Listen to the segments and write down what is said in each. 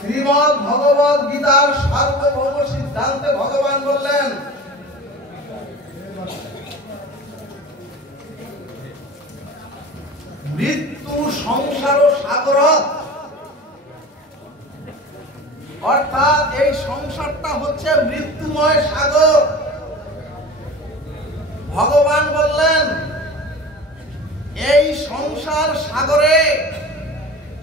শ্রীমদ্ ভগবদ গীতার সার্বভৌম সিদ্ধান্তে ভগবান বললেন, মৃত্যু সংসার সাগর, অর্থাৎ এই সংসারটা হচ্ছে মৃত্যুময় সাগর। ভগবান বললেন, এই সংসার সাগরে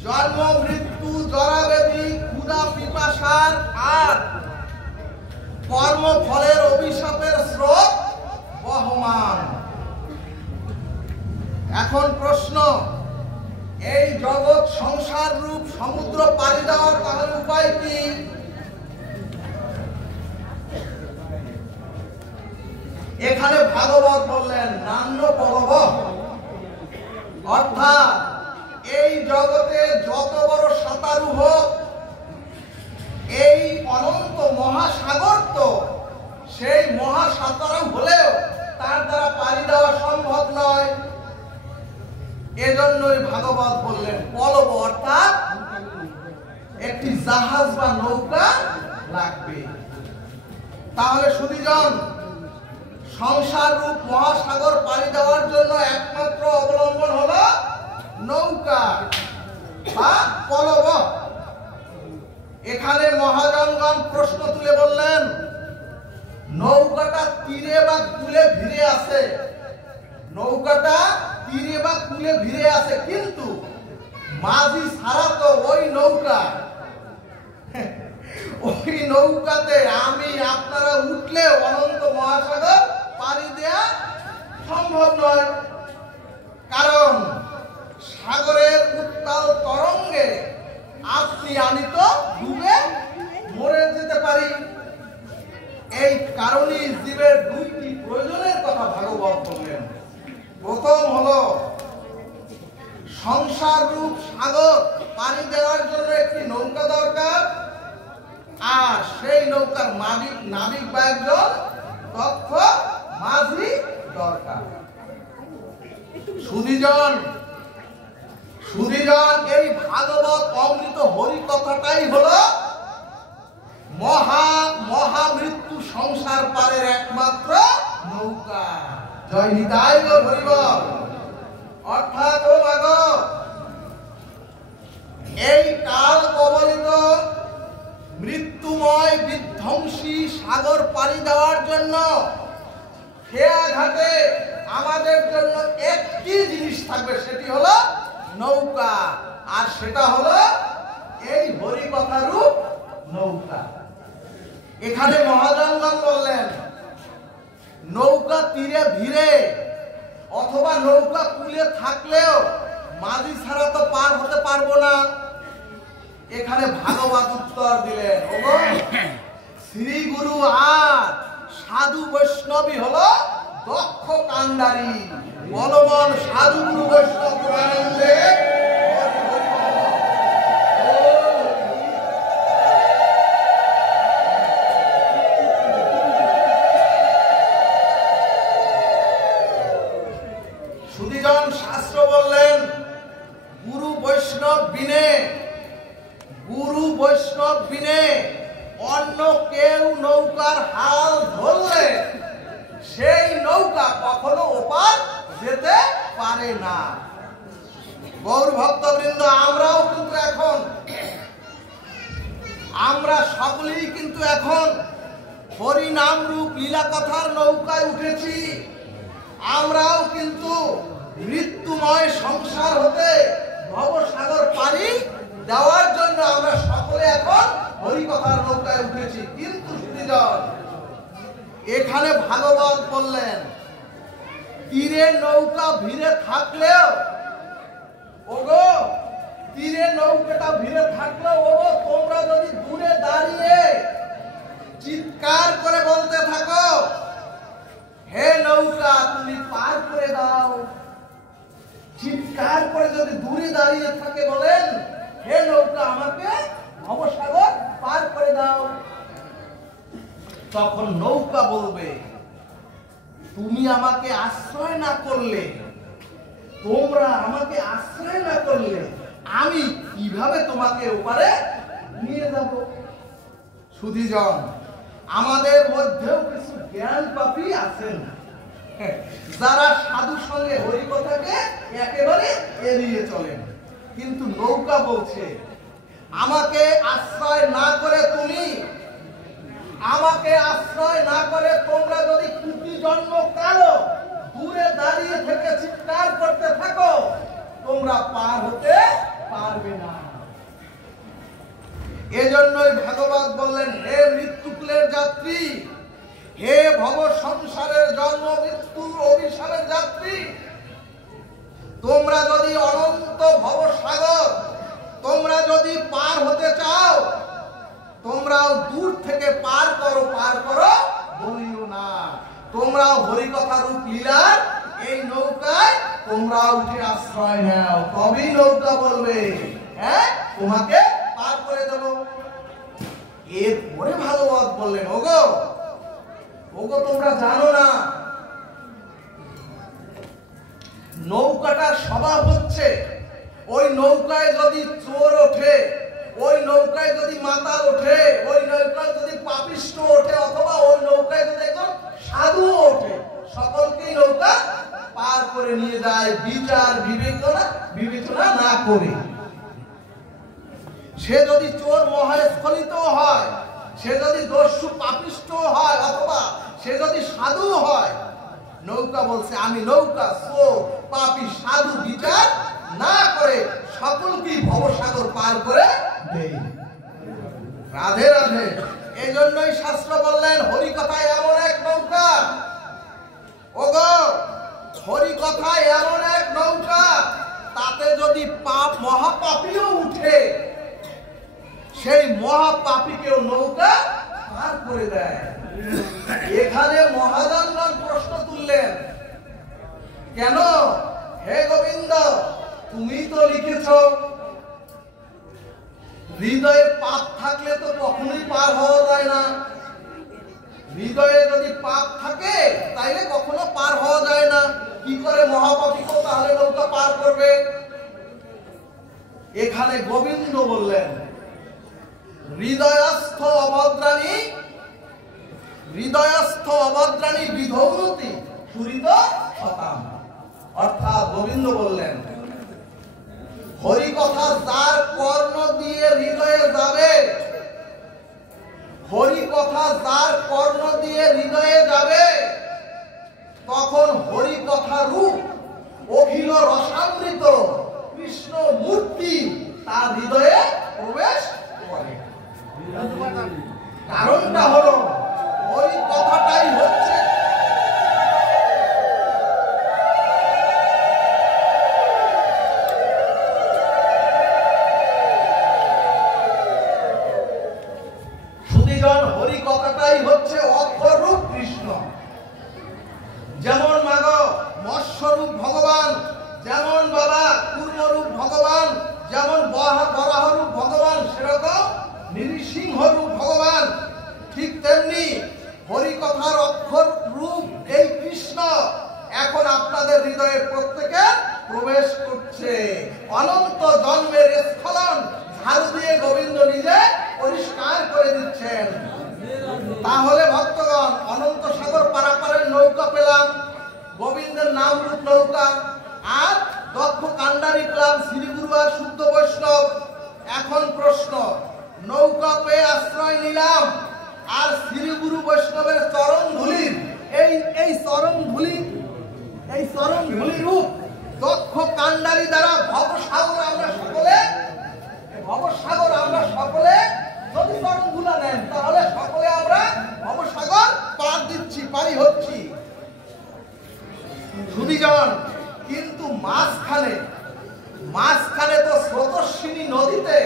জন্ম মৃত্যু জরাব্যাধি ক্ষুধা পিপাসার আর কর্মফলের অভিশাপের স্রোত বহমান। এখন প্রশ্ন, এই জগৎ সংসার রূপ সমুদ্র পাড়ি দেওয়ার তাহলে উপায় কি? এখানে ভাগবত বললেন নান্য পরব, অর্থাৎ এই জগতে যত বড় সাঁতারু হোক, এই অনন্ত মহাসাগর তো সেই মহাসাঁতারু হলেও তার দ্বারা পাড়ি দেওয়া সম্ভব নয়। এজন্যই ভাগবত বললেন পলব, অর্থাৎ একটি জাহাজ বা নৌকা লাগবে। তাহলে সুধীজন, সংসার রূপ মহাসাগর পাড়ি দেওয়ার জন্য একমাত্র অবলম্বন হলো নৌকা বা পলব। এখানে মহাজনগণ প্রশ্ন তুলে বললেন, নৌকাটা তীরে বা কূলে ভিড়ে আছে, নৌকাটা তীরে বা কূলে ভিড়ে আছে, কিন্তু মাঝি ছাড়া তো ওই নৌকা, ওই নৌকাতে আমি আপনারা উঠলে অনন্ত মহাসাগর পাড়ি দেয়া সম্ভব নয়। কারণ সাগরের উত্তাল তরঙ্গে আপনি আমি তো ডুবে মরে যেতে পারি। এই কারণে জীবের দুইটি প্রয়োজনের কথা ভাগবত বললেন। প্রথম হলো সংসার রূপ সাগর পাড়ি দেওয়ার জন্য একটি নৌকা দরকার, আর সেই নৌকার নাবিক বা একজন দক্ষ মাঝি দরকার। সুধীজন, এই ভাগবত অমৃত হরি কথাটাই হলো মহামৃত্যু সংসার পারের একমাত্র নৌকা। জয় নিতাই গো হরিবল। অর্থাৎ ও মাগ, এই কাল কবলিত মৃত্যুময় বিধ্বংসী সাগর পাড়ি দেওয়ার জন্য খেয়া ঘাটে আমাদের জন্য একটি জিনিস থাকবে, সেটি হলো নৌকা, আর সেটা হলো এই হরি কথা রূপ নৌকা। এখানে মহাজনগণ বললেন, নৌকা তীরে ভিড়ে অথবা নৌকা কূলে থাকলেও মাঝি ছাড়া তো পার হতে পারবো না। এখানে ভাগবত উত্তর দিলেন, শ্রী গুরু আর সাধু বৈষ্ণবী হলো দক্ষ কান্ডারি। বলবান সাধু গুরু বৈষ্ণব পুরাণে সুধীজন শাস্ত্র বললেন, গুরু বৈষ্ণব বিনে অন্য কেউ নৌকার হাল ধরলে সেই নৌকা কখনো ওপার যেতে পারে না। গৌর ভক্তবৃন্দ, আমরা সকলেই কিন্তু এখন হরি নাম রূপ লীলা কথার নৌকায় উঠেছি। আমরাও কিন্তু মৃত্যুময় সংসার হতে ভবসাগর পাড়ি দেওয়ার জন্য আমরা সকলে এখন হরি কথার নৌকায় উঠেছি। কিন্তু সুধীজন, এখানে ভাগবত বললেন, তীরে নৌকা ভিড়ে থাকলেও তীরে নৌকাটা ভিড়ে থাকলেও তোমরা যদি দূরে দাঁড়িয়ে চিৎকার করে বলতে থাকো, হে নৌকা তুমি পার করে দাও, চিৎকার করে যদি দূরে দাঁড়িয়ে থাকে বলেন, হে নৌকা আমাকে ভবসাগর পার করে দাও, তখন নৌকা বলবে, তুমি আমাকে আশ্রয় না করলে, তোমরা আমাকে আশ্রয় না করলে আমি কিভাবে তোমাকে ওপারে নিয়ে যাব। সুধীজন, আমাদের মধ্যেও কিছু জ্ঞান পাপী আছেন যারা সাধুর সঙ্গে হরিকথাকে একেবারে এড়িয়ে চলেন। কিন্তু নৌকা বলছে, আমাকে আশ্রয় না করে তোমরা যদি কোটি জন্ম কালো দূরে দাঁড়িয়ে থেকে চিৎকার করতে থাকো, তোমরা পার হতে পারবে না। এজন্যই ভাগবত বললেন, হে মৃত্যুকুলের যাত্রী, হে ভব সংসারের জন্ম মৃত্যুর অভিশাপের যাত্রী, তোমরা যদি অনন্ত ভবসাগর তোমরা যদি পার হতে চাও, তোমরাও দূর থেকে পার করো বলিও না। তোমরাও হরিকথা রূপ লীলার এই নৌকায় তোমরা উঠে আশ্রয় নাও, তবেই নৌকা বলবে হ্যাঁ তোমাকে পার করে দেব। এরপরে ভাগবত বললেন, ওগো তোমরা জানো না নৌকাটার স্বভাব হচ্ছে, ওই নৌকায় যদি চোর ওঠে, ওই নৌকায় যদি মাতাল ওঠে, ওই নৌকায় যদি পাপিষ্ঠ ওঠে, অথবা ওই নৌকায় যদি একজন সাধু ওঠে, সকলকেই নৌকা পার করে নিয়ে যায় বিচার বিবেচনা না করে। সে যদি চোর মহাস্খলিত হয়, সে যদি দস্যু পাপিষ্ঠ হয়, অথবা সে যদি সাধু হয়, নৌকা বলছে আমি নৌকা চোর পাপী সাধু বিচার না করে সকলকেই ভবসাগর পার করে দেই। রাধে রাধে। এই জন্যই শাস্ত্র বললেন, হরিকথায় এমন এক নৌকা, ওগো হরিকথায় এমন এক নৌকা, তাতে যদি পাপ মহাপাপীও উঠে, সেই মহাপাপীকেও নৌকা পার করে দেয়। এখানে মহাজনগণ প্রশ্ন তুললেন, কেন হে গোবিন্দ, তুমি তো লিখেছ হৃদয়ে পাপ থাকলে তো কখনোই পার হওয়া যায় না। হৃদয়ে যদি পাপ থাকে তাইলে কখনো পার হওয়া যায় না, কি করে মহাপাপীকেও তাহলে নৌকা পার করবে? এখানে গোবিন্দ বললেন, হৃদয়স্থ অভদ্রাণী বিধৌনতি সুহৃদ শতাম। অর্থাৎ গোবিন্দ বললেন, হরিকথা যার কর্ণ দিয়ে হৃদয়ে যাবে, হরিকথা যার কর্ণ দিয়ে হৃদয়ে যাবে, তখন হরিকথা রূপ অখিল রসামৃত কৃষ্ণ মূর্তি তার হৃদয়ে প্রবেশ করে। কারণটা হলো ওই কথাটাই হচ্ছে সুধীজন, হরি কথাটাই হচ্ছে অক্ষরূপ কৃষ্ণ। যেমন মাগ মৎস্যরূপ ভগবান, যেমন বাবা কুর্মরূপ ভগবান, যেমন বরাহরূপ ভগবান, সেরকম নৃসিংহরূপ ভগবান, ঠিক তেমনি হরিকথার অক্ষর রূপ এই কৃষ্ণ এখন আপনাদের হৃদয়ে প্রত্যেকে প্রবেশ করছে। অনন্ত জন্মের স্খলন ঝাড়ু দিয়ে গোবিন্দ নিজে পরিষ্কার করে দিচ্ছেন। তাহলে ভক্তগণ, অনন্ত সাগর পারাপারের নৌকা পেলাম, গোবিন্দের নাম রূপ নৌকা, আর দক্ষ কান্ডারি পেলাম শ্রীগুরু আর শুদ্ধ বৈষ্ণব। এখন প্রশ্ন, নৌকা পেয়ে আশ্রয় নিলাম, আর শ্রীগুরু বৈষ্ণবের চরণ ধুলির এই চরণ ধুলি রূপ দক্ষ কান্ডারি দ্বারা ভবসাগর আমরা সকলে যদি চরণ ধুলা নেন, তাহলে সকলে আমরা ভবসাগর পারি হচ্ছি। সুধীজন, কিন্তু মাঝখানে তো স্রোতস্বিনী নদীতে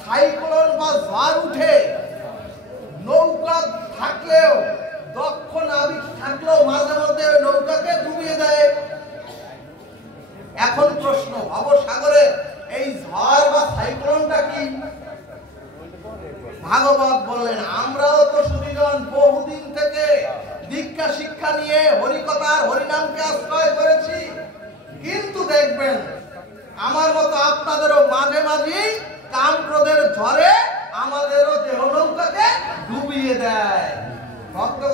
সাইক্লোন বা ঝড় উঠে, নৌকা থাকলেও দক্ষ নাবিক থাকলেও মাঝে মধ্যে নৌকাকে ডুবিয়ে দেয়। এখন প্রশ্ন, ভবসাগরে এই ঝড় বা সাইক্লোনটা কি? ভাগবত বললেন, আমরাও তো সুধীজন বহুদিন থেকে দীক্ষা শিক্ষা নিয়ে হরিকথার হরিনামকে আশ্রয় করেছি, কিন্তু দেখবেন আমার মতো আপনাদেরও মাঝে মাঝে কাম ক্রোধের ঝড়ে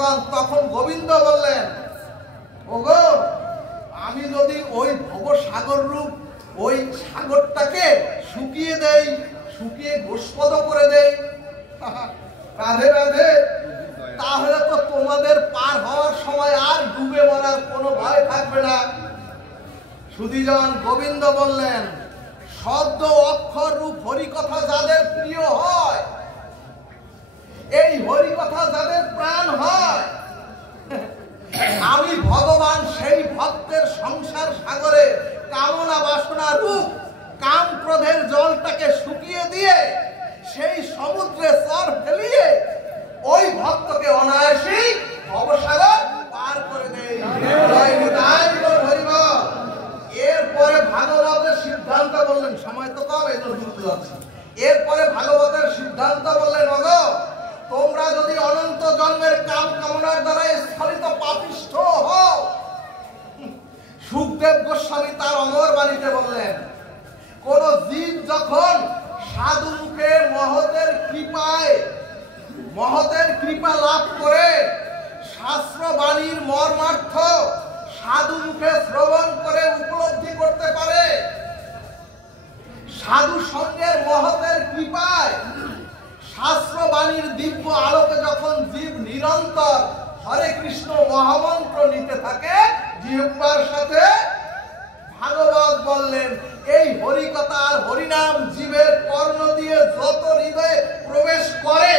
ভক্তগণ। তখন গোবিন্দ বললেন, ওগো, আমি যদি ওই ভবসাগর রূপ ওই সাগরটাকে শুকিয়ে দেই, শুকিয়ে গোষ্পদ করে দেই, রাধে রাধে, তাহলে তো তোমাদের পার হওয়ার সময় আর ডুবে মরার কোনো ভয় থাকবে না। সুধীজন, গোবিন্দ বললেন, শব্দ অক্ষর রূপ হরিকথা যাদের প্রিয় হয়, এই হরিকথা যাদের প্রাণ হয়, আমি ভগবান সেই ভক্তের সংসার সাগরে কামনা বাসনা রূপ কাম ক্রোধের জলটাকে শুকিয়ে দিয়ে সেই সমুদ্রে চর ফেলিয়ে ওই ভক্তকে অনায়াসেই ভবসাগর পার করে দেয়। এরপরে ভাগবতের সিদ্ধান্ত বললেন, সময় তো কম, এই জন্য দ্রুত যাচ্ছে। এরপরে ভাগবতের সিদ্ধান্ত বললেন, ওগো, তোমরা যদি অনন্ত জন্মের কাম কামনার দ্বারা স্খলিত পাপিষ্ঠ হও, সুখদেব গোস্বামী তার অমর বাণীতে বললেন, কোন জীব যখন সাধু মুখে মহতের কৃপা লাভ করে শাস্ত্র বাণীর মর্মার্থ সাধু মুখে শ্রবণ করে উপলব্ধি করতে পারে, সাধু সঙ্গের মহতের কৃপায় শাস্ত্র বাণীর দিব্য আলোকে যখন জীব নিরন্তর হরে কৃষ্ণ মহামন্ত্র নিতে থাকে জিহ্বার সাথে, ভাগবত বললেন, এই হরিকথা আর হরিনাম জীবের কর্ণ দিয়ে যত হৃদয়ে প্রবেশ করে,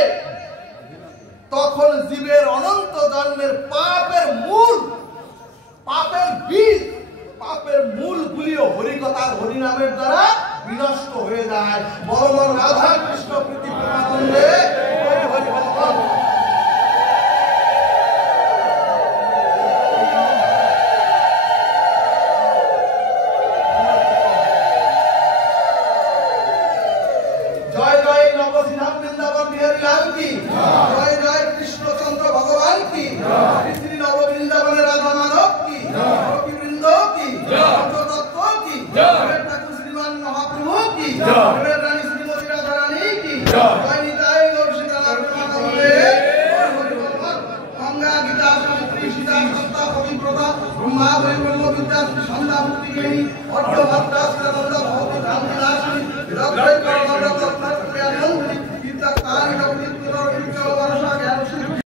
তখন জীবের অনন্ত জন্মের পাপের বীজ, পাপের মূলগুলিও হরিকথা আর হরিনামের দ্বারা বিনষ্ট হয়ে যায়। বড় রাধা কৃষ্ণ প্রীতি প্রেমানন্দে হরি হরি বল। জয় জয় নবসিধাম বৃন্দাবন বিহারী লাল কি, জয় জয় কৃষ্ণচন্দ্র ভগবান কি, শ্রী নব বৃন্দাবনের রাধা মাধব কি, গোপীবৃন্দ কি, পঞ্চতত্ত্ব কি, ঠাকুর শ্রীমান মহাপ্রভু কি, রানী শ্রীমতী রাধা রানী কি, জয় নিতাই গৌর সীতারাম প্রেমানন্দে গঙ্গা গীতা সাবিত্রী সীতা সত্তা পবিত্রতা ব্রহ্মা হরি ব্রহ্ম বিদ্যা সন্ধ্যা মুক্তি অর্থ ভদ্রা সীতানন্দ ভগবত রাম বিলাসী